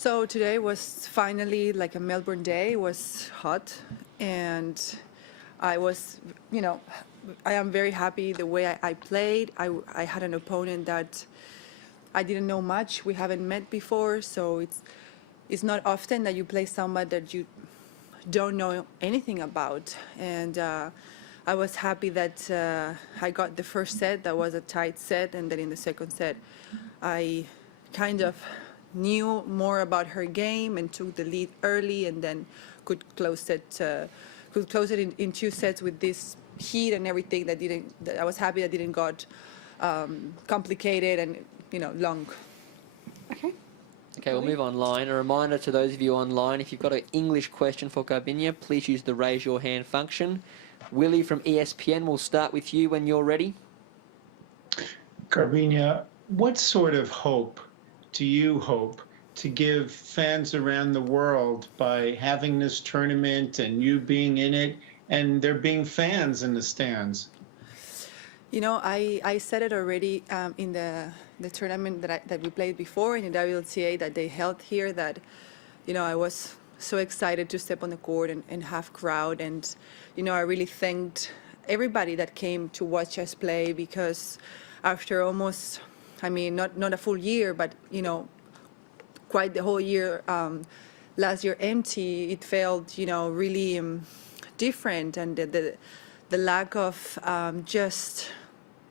So today was finally like a Melbourne day. It was hot, and I was, you know, I am very happy the way I played. I had an opponent that I didn't know much. We haven't met before, so it's not often that you play somebody that you don't know anything about. And I was happy that I got the first set. That was a tight set, and then in the second set, I kind of knew more about her game and took the lead early, and then could close it. Could close it in two sets with this heat and everything that I was happy that didn't got complicated and long. Okay. Okay, we'll move online. A reminder to those of you online, if you've got an English question for Garbiñe, please use the raise your hand function. Willie from ESPN, we'll start with you when you're ready. Garbiñe, what sort of hope do you hope to give fans around the world by having this tournament and you being in it and there being fans in the stands? I said it already in the tournament that we played before in the WTA that they held here, that I was so excited to step on the court and have crowd, and I really thanked everybody that came to watch us play, because after almost, not a full year, but quite the whole year, last year empty, it felt really different, and the lack of just,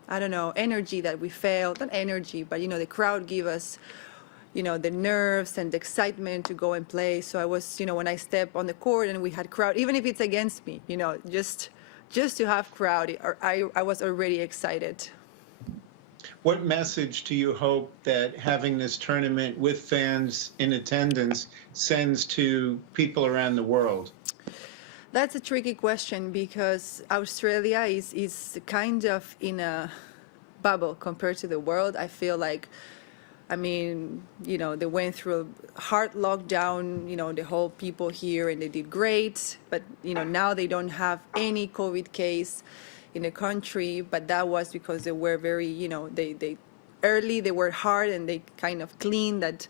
I don't know, energy that we felt, not energy, but the crowd gave us the nerves and the excitement to go and play. So I was, when I stepped on the court and we had crowd, even if it's against me, just to have crowd, I was already excited. What message do you hope that having this tournament with fans in attendance sends to people around the world? That's a tricky question, because Australia is kind of in a bubble compared to the world. I feel like, they went through a hard lockdown, the whole people here, and they did great. But, now they don't have any COVID case in the country, but that was because they were very, they early, they were hard, and they kind of clean that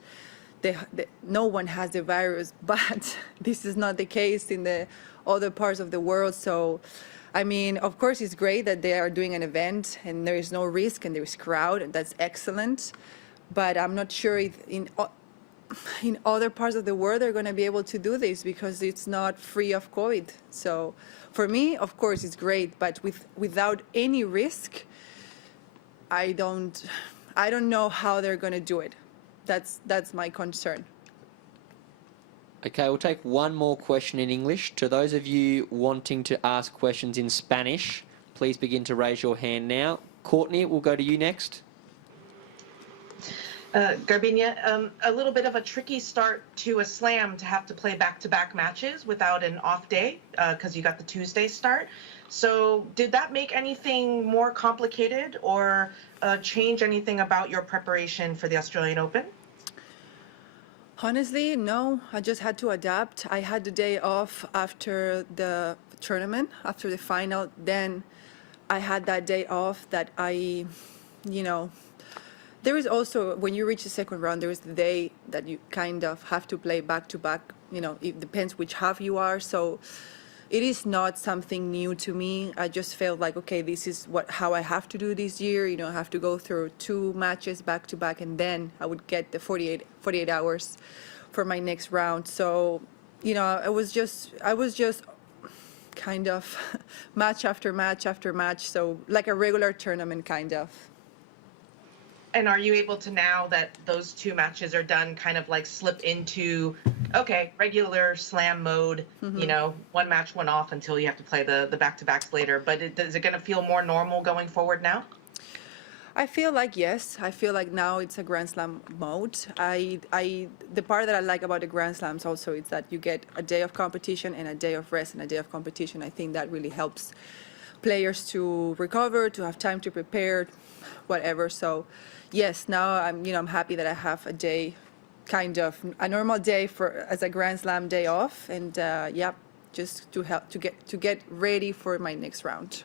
no one has the virus. But this is not the case in the other parts of the world. So, of course, it's great that they are doing an event and there is no risk and there is crowd, and that's excellent. But I'm not sure if in other parts of the world they're going to be able to do this, because it's not free of COVID. So for me, of course, it's great, but without any risk, I don't know how they're going to do it. That's my concern. Okay, we'll take one more question in English. To those of you wanting to ask questions in Spanish, please begin to raise your hand now. Courtney, we'll go to you next. Garbiñe, a little bit of a tricky start to a slam to have to play back-to-back matches without an off day, because you got the Tuesday start. So did that make anything more complicated or change anything about your preparation for the Australian Open? Honestly, no. I just had to adapt. I had the day off after the tournament, after the final. Then I had that day off that there is also, when you reach the second round, there is the day that you kind of have to play back-to-back. It depends which half you are. So it is not something new to me. I just felt like, okay, this is how I have to do this year. I have to go through 2 matches back-to-back, and then I would get the 48 hours for my next round. So, I was just kind of match after match after match. So like a regular tournament, kind of. And are you able to, now that those 2 matches are done, kind of like slip into, okay, regular slam mode, 1 match, 1 off until you have to play the back-to-backs later? But is it going to feel more normal going forward now? I feel like yes. I feel like now it's a Grand Slam mode. The part that I like about the Grand Slams also is that you get a day of competition and a day of rest and a day of competition. I think that really helps players to recover, to have time to prepare, whatever. So yes, now I'm happy that I have a day, kind of a normal day as a Grand Slam day off, and just to help to get ready for my next round.